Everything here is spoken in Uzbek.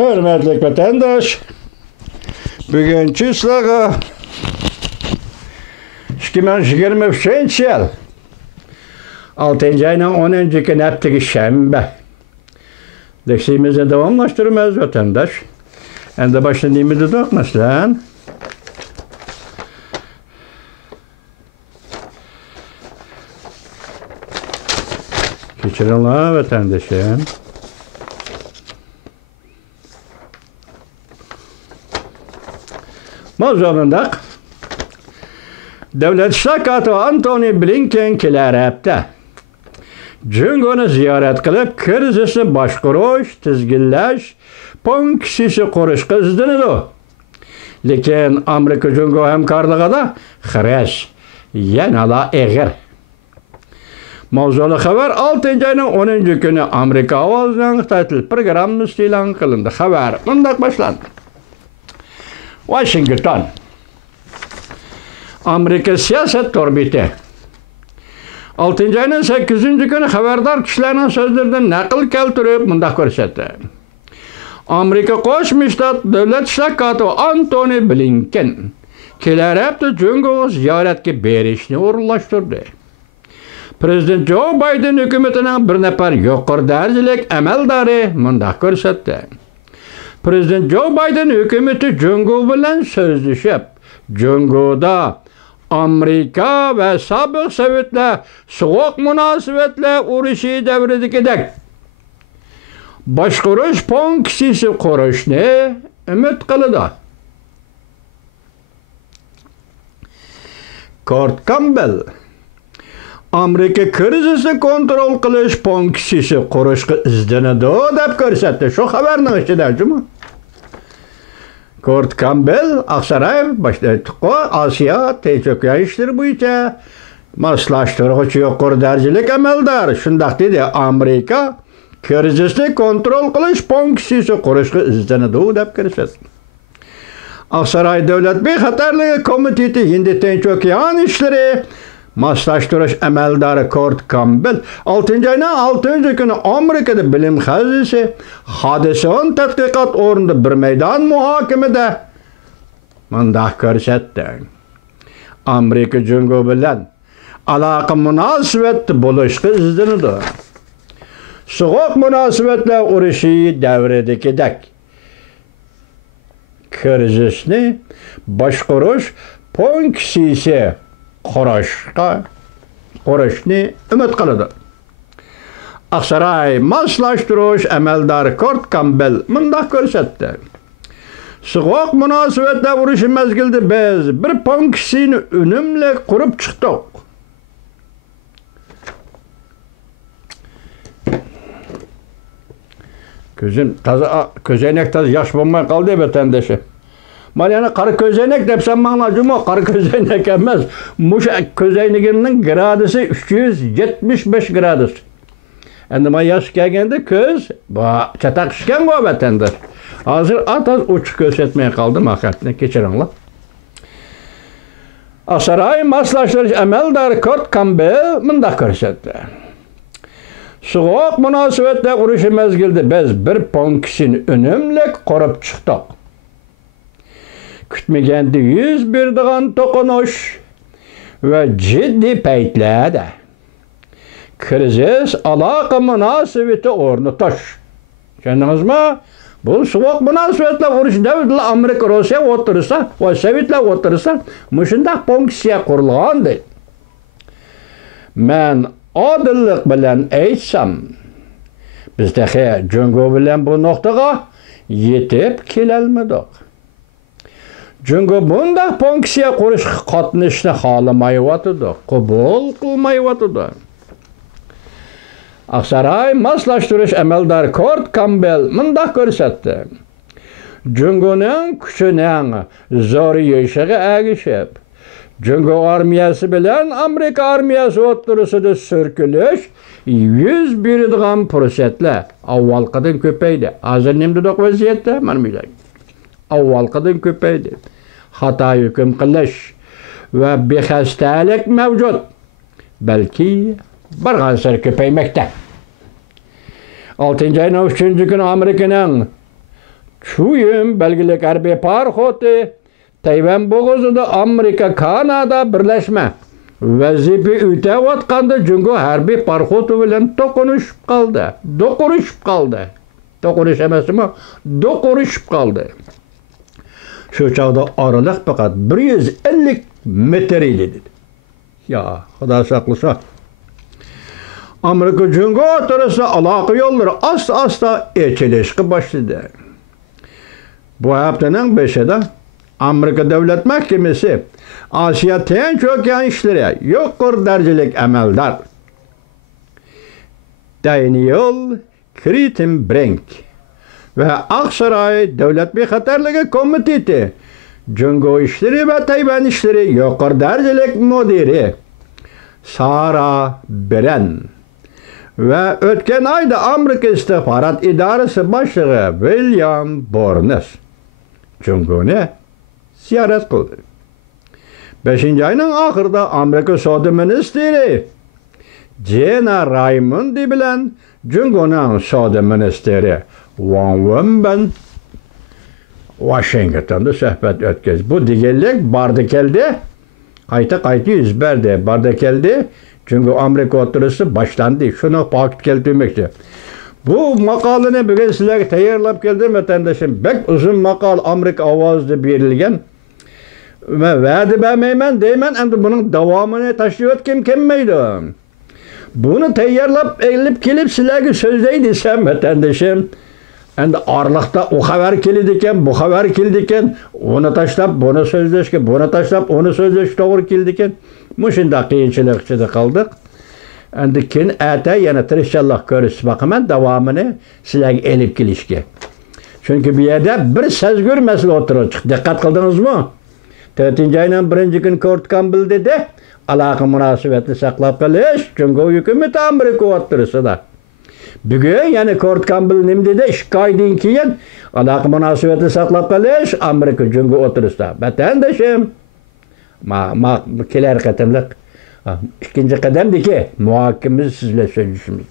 Hürmetlik vatandaş, bugün çislağı 2023 yıl 6. ayının 10. günü hepteki şembe. Dersimizi devamlaştırmaz vatandaş. En de başladığımızda dokmaslan. Geçirin la vatandaşım. Mavzununda Devlet Şakatı Antony Blinken kilarapta Cüngonu ziyaret kılıp krizisini başkuruş, tizgillaş, ponksisi kuruş kızdınıdı. Lekin Amerika Cüngo hemkarlığı da xires, yanala eğir. Mavzulu haber 6. ayının 10. günü Amerika avazından tatil programı ilan kılındı. Haber bundak başlandı. Washington Amerika siyaset orbiti 6. ayının 8. günü haberdar kişilerin sözlerinden nakil keltirip mundaq ko'rsatdi. Amerika Qo'shma Shtat Davlat ishlar kotibi Antony Blinken kelayapti Jungo'ga ziyoratga berishni o'rinlashtirdi. Prezident Joe Biden hukumatining bir nafar yuqori darajalik amaldori mundaq ko'rsatdi. Prezident Joe Biden hukumati Jungo bilan so'zlashib, Jungoda Amerika ve Sobiq Sovetlar soğuk munosabatlar urushi davridagidek boshqarish ponksisi qurishni umid qiladi. Kurt Campbell Amerika krizisini kontrol qilish ponksisi qurishga izlanadi deb ko'rsatdi. Shu xabarning ichida Kurt Campbell Aksaray başlaytıqı Asiya Teçökya işleri boyunca maslashtiruvchi yuqori darajalik amaldor shundaq dedi. Amerika krizisni kontrol qilish ponksisi qurishga izlanadi deb ko'rsatdi. Aksaray Davlat bexatarligi komiteti Hindi Teçökyan işleri maslashtirish amaldori Kurt Campbell 6. ayının 6. günü Amerika'da bilim hazisi hadisaning tadqiqot o'rnida bir meydan muhokamada mundaq ko'rsatdi. Amerika Jungo bilan aloqa munosabatda bo'lishga izlanadi. So'g'oq munosabatlar urushi davridagidek krizisni boshqarish ponksisi qurishni umid qiladi. Aksaray maslashtirish amaldori Kurt Campbell mundaq ko'rsatdi. So'g'oq munosabatlar urushi mezgilida biz bir ponksini unumli qurib chiqdik. Ko'zoynak toza yaxshi bo'lmay qoldi vatandoshim. Mana yana qora ko'zoynak debsan ma'nojimi? Qora ko'zoynak emas. Musha ko'zoynagimning gradusi 375 gradus. Endi men yosh kelganda ko'z chataqishgan go vatandosh. Hozir atoz uchiq ko'rsatmay qoldim haqiqatdan kechiringlar. Aksaray maslashtirish amaldori Kurt Campbell mundaq ko'rsatdi. So'g'oq munosabatlar urushi mezgilida biz bir ponksini unumli qurib chiqdik. Kutmaganda yuz beradigan to'qinish va jiddiy paytlarda krizis aloqa munosabati o'rnatish. Tushundingizmi? Bu so'g'oq munosabatlar urushi davrida Amerika, Rossiya o'tirsa va Sovetlar o'tirsa, mushundaq ponksiya qurilgan deydi. Men odillik bilan aytsam, bizda Jungo bilan bu nuqtaga yetib kelolmadik. Jungo bundaq ponksiya qurishga qatnashishni xohlamayotdi, qabul qilmayotdi. Aksaray maslashtirish amaldori Kurt Campbell mundaq ko'rsatdi. Jungoning kuchining zo'rayishiga ergishib, Jungo armiyasi bilan Amerika armiyasi o'rtasida surkilish yuz beradigan fursatlar avvalgidan ko'paydi. Hozir nimdadoq vaziyatda mana avvalgidan ko'paydi. Xato hukm qilish va bexastalik mavjud. Balki bir qancha ko'paymoqda. 6. ayın 3. günü Amerika'nın Çuyum belgilik harbiy parxoti Tayvan boğazında Amerika, Kanada birleşme vazife üteyotganda Cungo harbiy parxoti bilan to'qnashib qoldi. Do'qurishib qoldi. Do'qurish emasmi? Do'qurishib qoldi. Şu çağda aralık fakat 150 metreydi. Ya Xudo saqlasin. Amerika Cungo o'rtasida aloqa yo'llari asta echilishga başladı. Bu haftanın 5'inde Amerika Devlet Mahkemesi Asya Tinch Okean işleri yuqori darajalik amaldor Daniel Kritenbrink ve Aksaray Devlet Bexatarligi Komiteti Cungo işleri ve Tayvan işleri yuqori darajalik müdiri Sara Beren ve ötken ayda Amerika İstihbarat İdaresi Başlığı William Burns Cungo'nu ziyaret kıldı. 5. ayının ahırda Amerika Savdo Ministeri Gina Raimondi bilen Cungo'nun Savdo Ministeri Wang Wenbin Washington'da söhbet ötkez. Bu digellik barda keldi. Qayta yüz berdi. Barda keldi. Çünkü Amerika oturusu başlandı. Şunu vakit keltirmekti. Bu makalını bugün sizlerge tayyorlab keldim vatandaşım. Bek uzun makal Amerika avazda berilgen. Ve va'da bermayman deyman, endi bunun davomini tashlab kim kelmaydi. Bunu tayyorlab elib kelib sizlarga so'zlay desam vatandaşım. Endi orliqda o xabar keldi ekan, bu xabar keldi ekan, onu tashlab bunu so'zlashga, bunu tashlab onu so'zlashga to'g'ri keldi ekan. Mushunda qiyinchilik ichida qoldik. Endi keyin ata yana tirishchanlik ko'rishib boqaman davomini sizlarga elib kelishga. Chunki bu yerda bir sezgur masala o'tirib chiqdi. Diqqat qildingizmi? 4-ayning 1-kun Kurt Campbell dedi, aloqa munosabatni saqlab qolish Cungo hukumati Amerika o'rtasida. Bugun yana Kurt Campbell nima dedi? 2 oydan keyin aloqa munosabatni saqlab qolish Amerika Cungo o'rtasida. Vatandoshim, kelar qatimliq ikinci qadamdaki muhakimimiz sizle söylüşümüz.